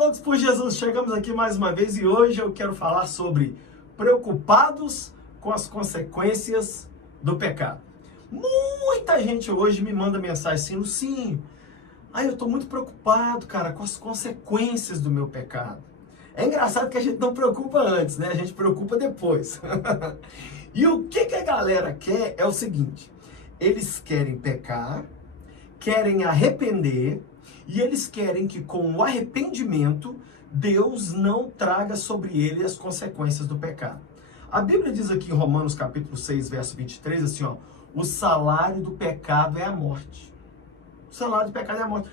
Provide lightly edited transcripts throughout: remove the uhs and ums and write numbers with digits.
loucos por Jesus, chegamos aqui mais uma vez e hoje eu quero falar sobre preocupados com as consequências do pecado. Muita gente hoje me manda mensagem assim, Lucinho, eu tô muito preocupado, cara, com as consequências do meu pecado. É engraçado que a gente não preocupa antes, né? A gente preocupa depois. E o que a galera quer é o seguinte, eles querem pecar, querem arrepender, e eles querem que com o arrependimento, Deus não traga sobre ele as consequências do pecado. A Bíblia diz aqui em Romanos capítulo 6, verso 23, assim, ó, o salário do pecado é a morte. O salário do pecado é a morte.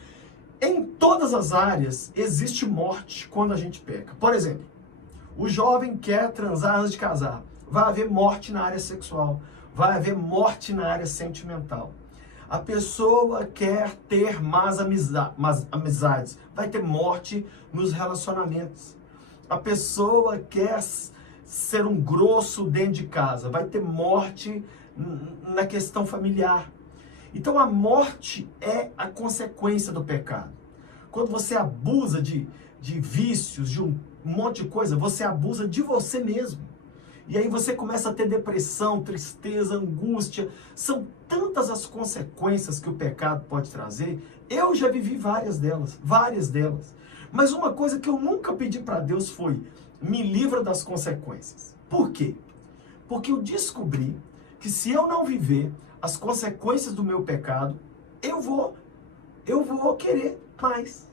Em todas as áreas existe morte quando a gente peca. Por exemplo, o jovem quer transar antes de casar. Vai haver morte na área sexual. Vai haver morte na área sentimental. A pessoa quer ter más amizades. Vai ter morte nos relacionamentos. A pessoa quer ser um grosso dentro de casa. Vai ter morte na questão familiar. Então a morte é a consequência do pecado. Quando você abusa de vícios, de um monte de coisa, você abusa de você mesmo. E aí você começa a ter depressão, tristeza, angústia. São tantas as consequências que o pecado pode trazer. Eu já vivi várias delas. Mas uma coisa que eu nunca pedi para Deus foi, me livra das consequências. Por quê? Porque eu descobri que se eu não viver as consequências do meu pecado, eu vou querer mais.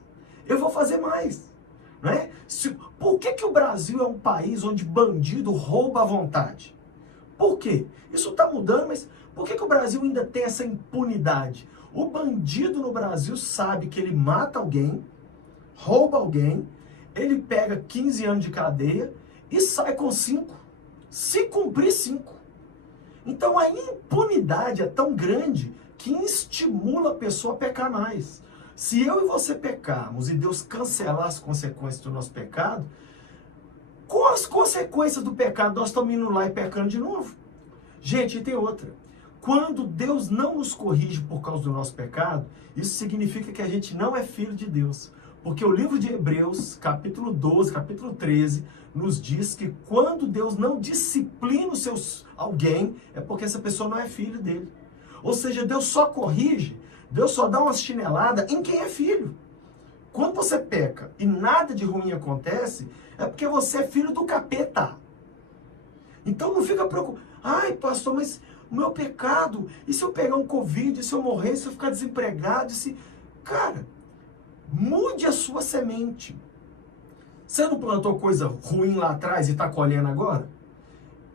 Eu vou fazer mais. Né? Por que o Brasil é um país onde bandido rouba à vontade? Por quê? Isso está mudando, mas por que o Brasil ainda tem essa impunidade? O bandido no Brasil sabe que ele mata alguém, rouba alguém, ele pega 15 anos de cadeia e sai com 5, se cumprir 5. Então a impunidade é tão grande que estimula a pessoa a pecar mais. Se eu e você pecarmos e Deus cancelar as consequências do nosso pecado, com as consequências do pecado nós estamos indo lá e pecando de novo. Gente, e tem outra. Quando Deus não nos corrige por causa do nosso pecado, isso significa que a gente não é filho de Deus. Porque o livro de Hebreus, capítulo 12, capítulo 13, nos diz que quando Deus não disciplina alguém, é porque essa pessoa não é filho dele. Ou seja, Deus só corrige, Deus só dá uma chinelada em quem é filho. Quando você peca e nada de ruim acontece, é porque você é filho do capeta. Então não fica preocupado. Ai, pastor, mas o meu pecado, e se eu pegar um Covid, e se eu morrer, e se eu ficar desempregado, Cara, mude a sua semente. Você não plantou coisa ruim lá atrás e está colhendo agora?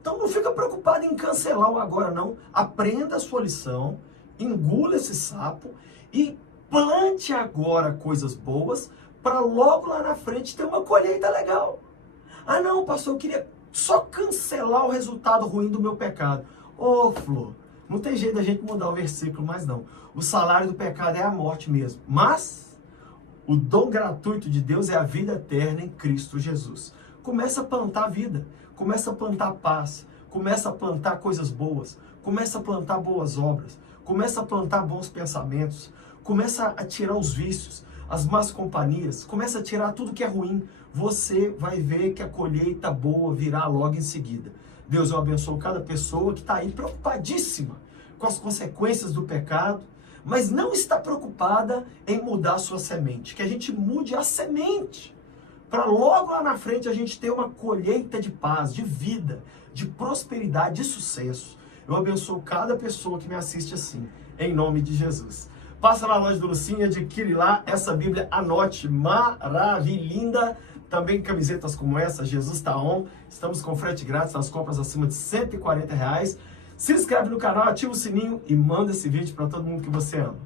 Então não fica preocupado em cancelar o agora, não. Aprenda a sua lição, engula esse sapo e plante agora coisas boas para logo lá na frente ter uma colheita legal. Ah não, pastor, eu queria só cancelar o resultado ruim do meu pecado. Ô, Flor, não tem jeito da gente mudar o versículo mais não. O salário do pecado é a morte mesmo. Mas o dom gratuito de Deus é a vida eterna em Cristo Jesus. Começa a plantar vida, começa a plantar paz, começa a plantar coisas boas, começa a plantar boas obras, começa a plantar bons pensamentos, começa a tirar os vícios, as más companhias, começa a tirar tudo que é ruim. Você vai ver que a colheita boa virá logo em seguida. Deus, eu abençoo cada pessoa que está aí preocupadíssima com as consequências do pecado, mas não está preocupada em mudar a sua semente. Que a gente mude a semente, para logo lá na frente a gente ter uma colheita de paz, de vida, de prosperidade, de sucesso. Eu abençoo cada pessoa que me assiste assim, em nome de Jesus. Passa na loja do Lucinho, adquire lá essa Bíblia, anote, maravilhinda. Também camisetas como essa, Jesus está on. Estamos com frete grátis nas compras acima de R$140. Se inscreve no canal, ativa o sininho e manda esse vídeo para todo mundo que você ama.